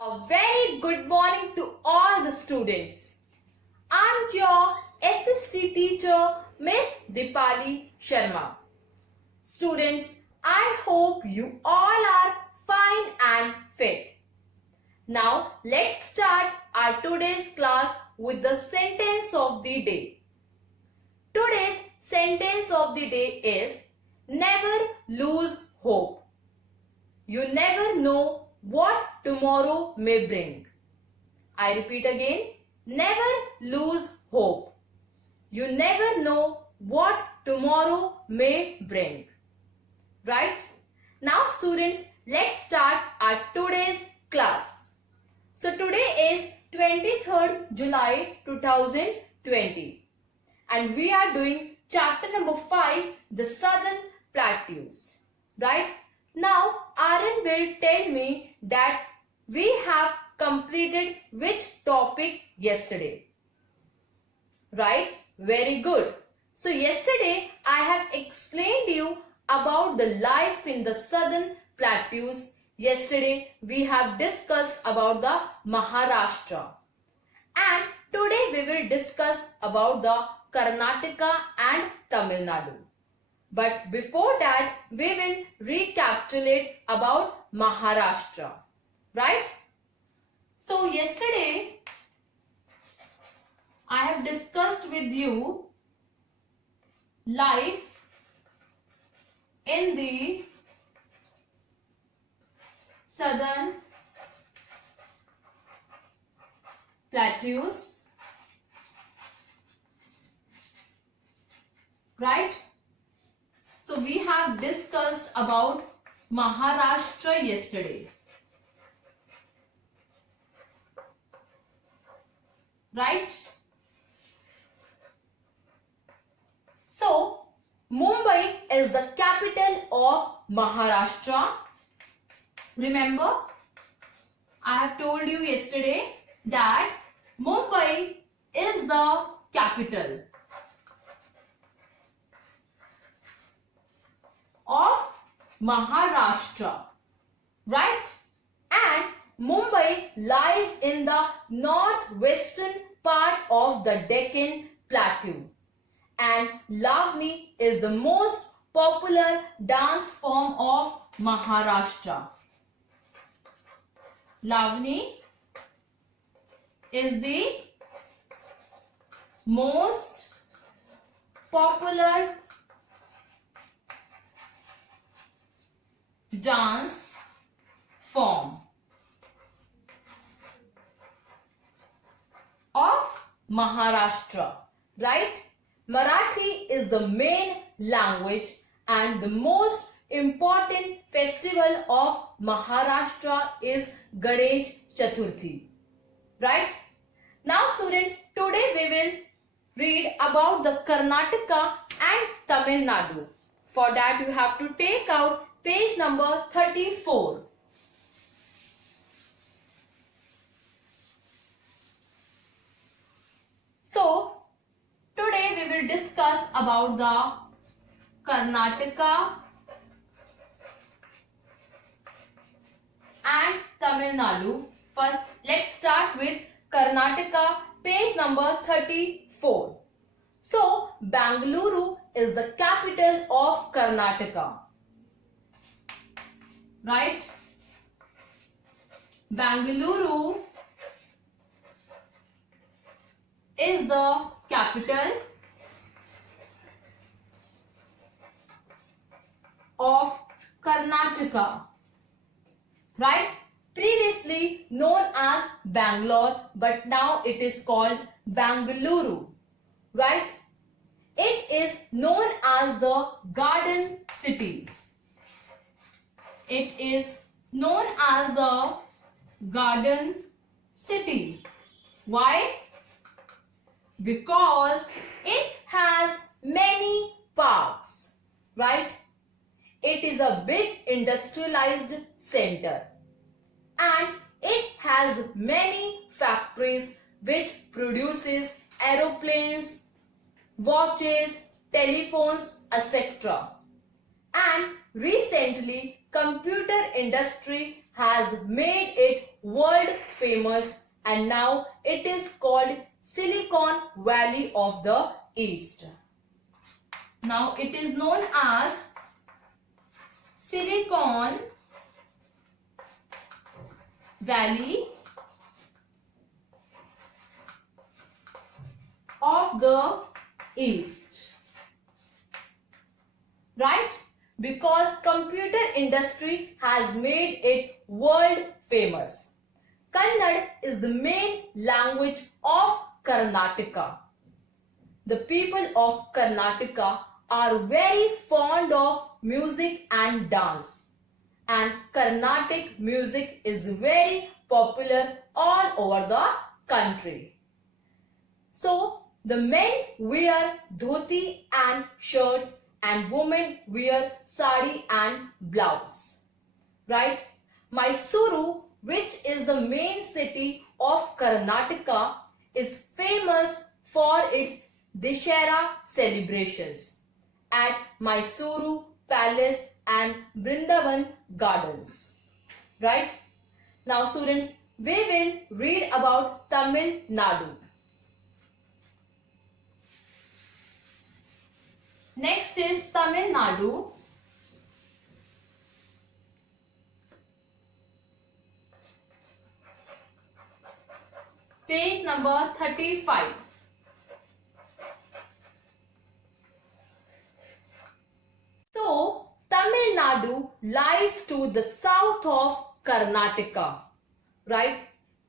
A very good morning to all the students. I'm your SST teacher, Miss Dipali Sharma. Students, I hope you all are fine and fit. Now, let's start our today's class with the sentence of the day. Today's sentence of the day is, never lose hope. You never know what tomorrow may bring. I repeat again, never lose hope. You never know what tomorrow may bring. Right? Now students, let's start our today's class. So today is 23rd July 2020 and we are doing chapter number 5, the Southern Plateaus. Right? Now, Aryan will tell me that we have completed which topic yesterday. Right? Very good. So, yesterday I have explained you about the life in the Southern Plateaus. Yesterday we have discussed about the Maharashtra. And today we will discuss about the Karnataka and Tamil Nadu. But before that, we will recapitulate about Maharashtra. Right? So, yesterday, I have discussed with you life in the Southern Plateaus. Right? So we have discussed about Maharashtra yesterday. Right? So Mumbai is the capital of Maharashtra. Remember, I have told you yesterday that Mumbai is the capital of Maharashtra, right? And Mumbai lies in the northwestern part of the Deccan Plateau. And Lavani is the most popular dance form of Maharashtra. Lavani is the most popular dance form of Maharashtra, right? Marathi is the main language and the most important festival of Maharashtra is Ganesh Chaturthi, right? Now students, today we will read about the Karnataka and Tamil Nadu. For that you have to take out page number 34. So, today we will discuss about the Karnataka and Tamil Nadu. First, let's start with Karnataka, page number 34. So, Bangalore is the capital of Karnataka. Right? Bangalore is the capital of Karnataka. Right? Previously known as Bangalore, but now it is called Bangalore. Right? It is known as the Garden City. It is known as the Garden City. Why? Because it has many parks, right? It is a big industrialized center and it has many factories which produces aeroplanes, watches, telephones, etc. and recently computer industry has made it world famous, and now it is called Silicon Valley of the East. Now it is known as Silicon Valley of the East, right? Because computer industry has made it world famous. Kannada is the main language of Karnataka. The people of Karnataka are very fond of music and dance, and Carnatic music is very popular all over the country. So the men wear dhoti and shirt and women wear sari and blouse, right? Mysuru, which is the main city of Karnataka, is famous for its Dashera celebrations at Mysuru Palace and Brindavan Gardens, right? Now students, we will read about Tamil Nadu. Next is Tamil Nadu. Page number 35. So, Tamil Nadu lies to the south of Karnataka, right?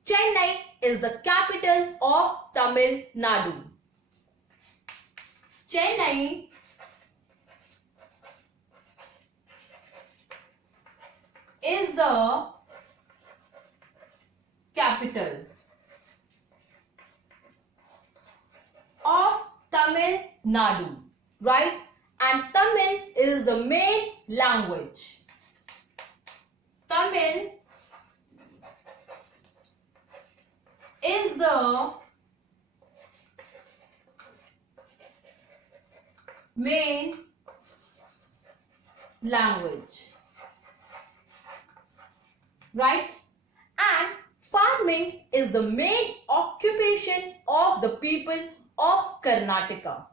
Chennai is the capital of Tamil Nadu. Chennai is the capital of Tamil Nadu, right? And Tamil is the main language. Tamil is the main language, right? And farming is the main occupation of the people of Karnataka.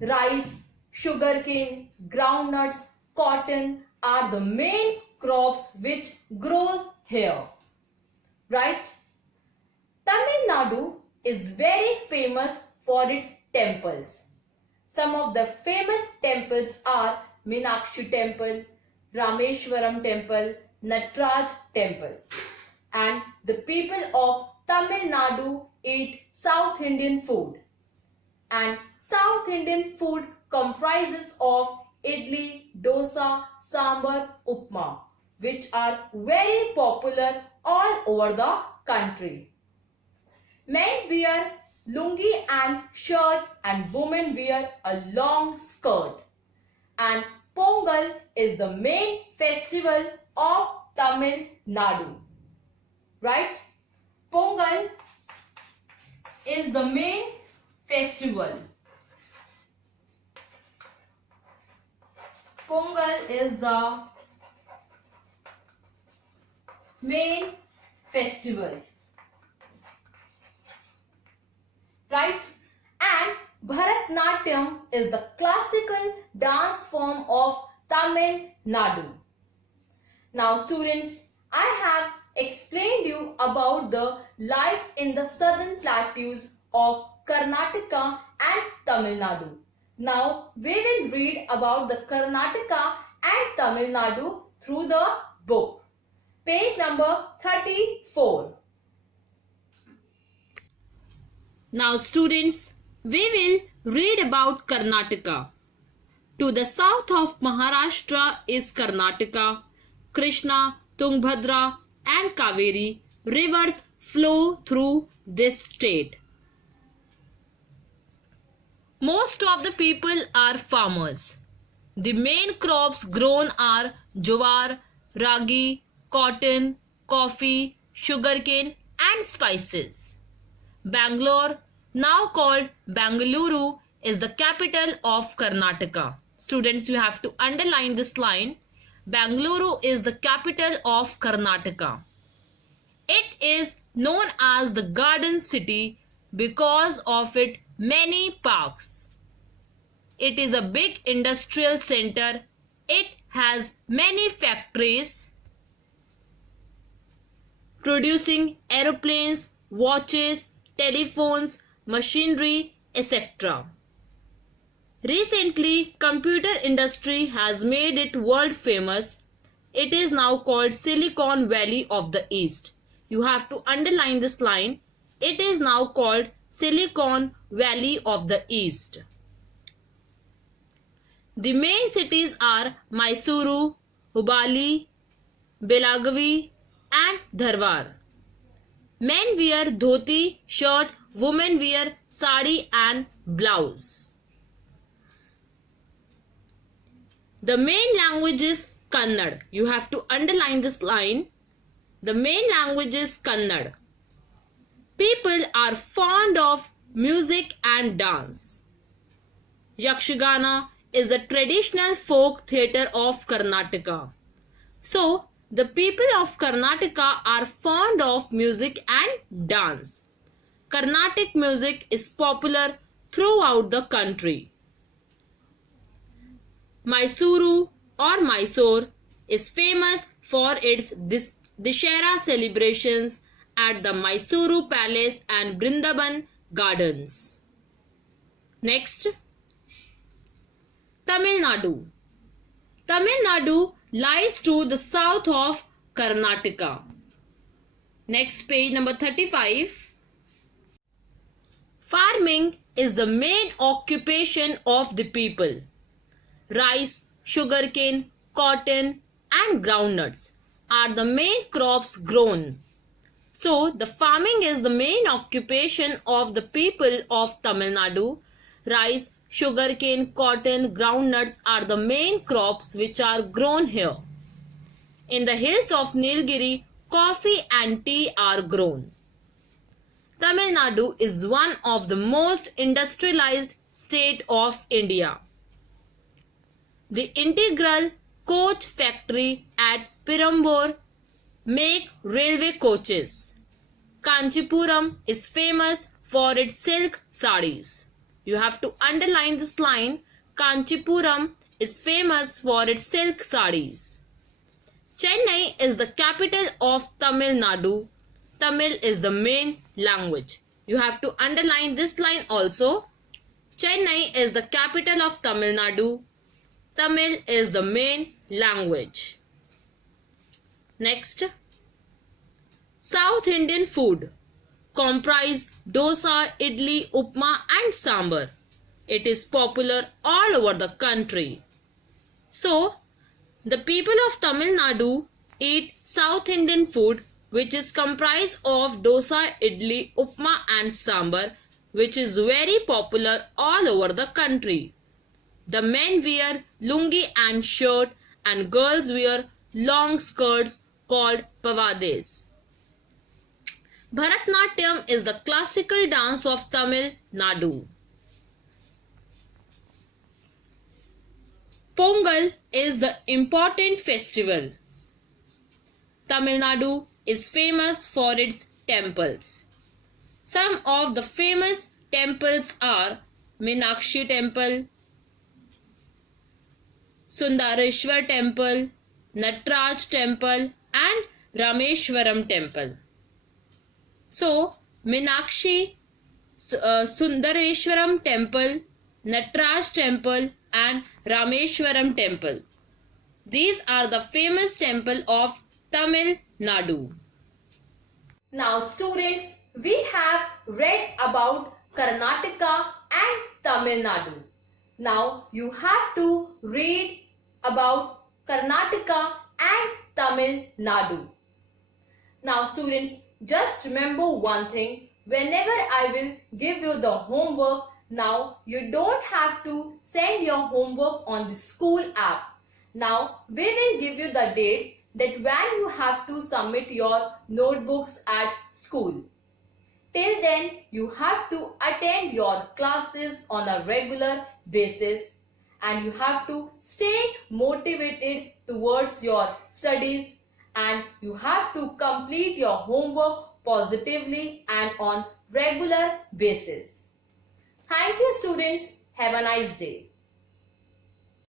Rice, sugarcane, groundnuts, cotton are the main crops which grows here, right? Tamil Nadu is very famous for its temples. Some of the famous temples are Meenakshi Temple, Rameshwaram Temple, Nataraj Temple. And the people of Tamil Nadu eat South Indian food. And South Indian food comprises of idli, dosa, sambar, upma, which are very popular all over the country. Men wear lungi and shirt and women wear a long skirt. And Pongal is the main festival of Tamil Nadu, right? Pongal is the main festival. Pongal is the main festival, right? And Bharatnatyam is the classical dance form of Tamil Nadu. Now students, I have explained you about the life in the southern plateaus of Karnataka and Tamil Nadu. Now we will read about the Karnataka and Tamil Nadu through the book. Page number 34. Now students, we will read about Karnataka. To the south of Maharashtra is Karnataka. Krishna, Tungabhadra and Kaveri rivers flow through this state. Most of the people are farmers. The main crops grown are jowar, ragi, cotton, coffee, sugarcane and spices. Bangalore, now called Bangalore, is the capital of Karnataka. Students, you have to underline this line. Bangalore is the capital of Karnataka. It is known as the Garden City because of its many parks. It is a big industrial center. It has many factories producing aeroplanes, watches, telephones, machinery, etc. Recently, computer industry has made it world famous. It is now called Silicon Valley of the East. You have to underline this line. It is now called Silicon Valley of the East. The main cities are Mysuru, Hubballi, Belagavi and Dharwad. Men wear dhoti, shirt, women wear sari and blouse. The main language is Kannada. You have to underline this line. The main language is Kannada. People are fond of music and dance. Yakshagana is a traditional folk theatre of Karnataka. So, the people of Karnataka are fond of music and dance. Carnatic music is popular throughout the country. Mysuru or Mysore is famous for its Dussehra celebrations at the Mysuru Palace and Brindaban Gardens. Next, Tamil Nadu. Tamil Nadu lies to the south of Karnataka. Next, page number 35. Farming is the main occupation of the people. Rice, sugarcane, cotton and groundnuts are the main crops grown. So, the farming is the main occupation of the people of Tamil Nadu. Rice, sugarcane, cotton, groundnuts are the main crops which are grown here. In the hills of Nilgiri, coffee and tea are grown. Tamil Nadu is one of the most industrialized state of India. The integral coach factory at Perambur make railway coaches. Kanchipuram is famous for its silk sarees. You have to underline this line. Kanchipuram is famous for its silk sarees. Chennai is the capital of Tamil Nadu. Tamil is the main language. You have to underline this line also. Chennai is the capital of Tamil Nadu. Tamil is the main language. Next, South Indian food comprise dosa, idli, upma and sambar. It is popular all over the country. So, the people of Tamil Nadu eat South Indian food which is comprised of dosa, idli, upma and sambar, which is very popular all over the country. The men wear lungi and shirt and girls wear long skirts called pavades. Bharatnatyam is the classical dance of Tamil Nadu. Pongal is the important festival. Tamil Nadu is famous for its temples. Some of the famous temples are Meenakshi Temple, Sundareshwar Temple, Nataraj Temple and Rameshwaram Temple. So, Meenakshi, Sundareshwaram Temple, Nataraj Temple and Rameshwaram Temple. These are the famous temple of Tamil Nadu. Now students, we have read about Karnataka and Tamil Nadu. Now you have to read about Karnataka and Tamil Nadu. Now students, just remember one thing. Whenever I will give you the homework, now you don't have to send your homework on the school app. Now we will give you the dates that when you have to submit your notebooks at school. Till then, you have to attend your classes on a regular basis. and you have to stay motivated towards your studies, and you have to complete your homework positively and on regular basis. Thank you, students. Have a nice day.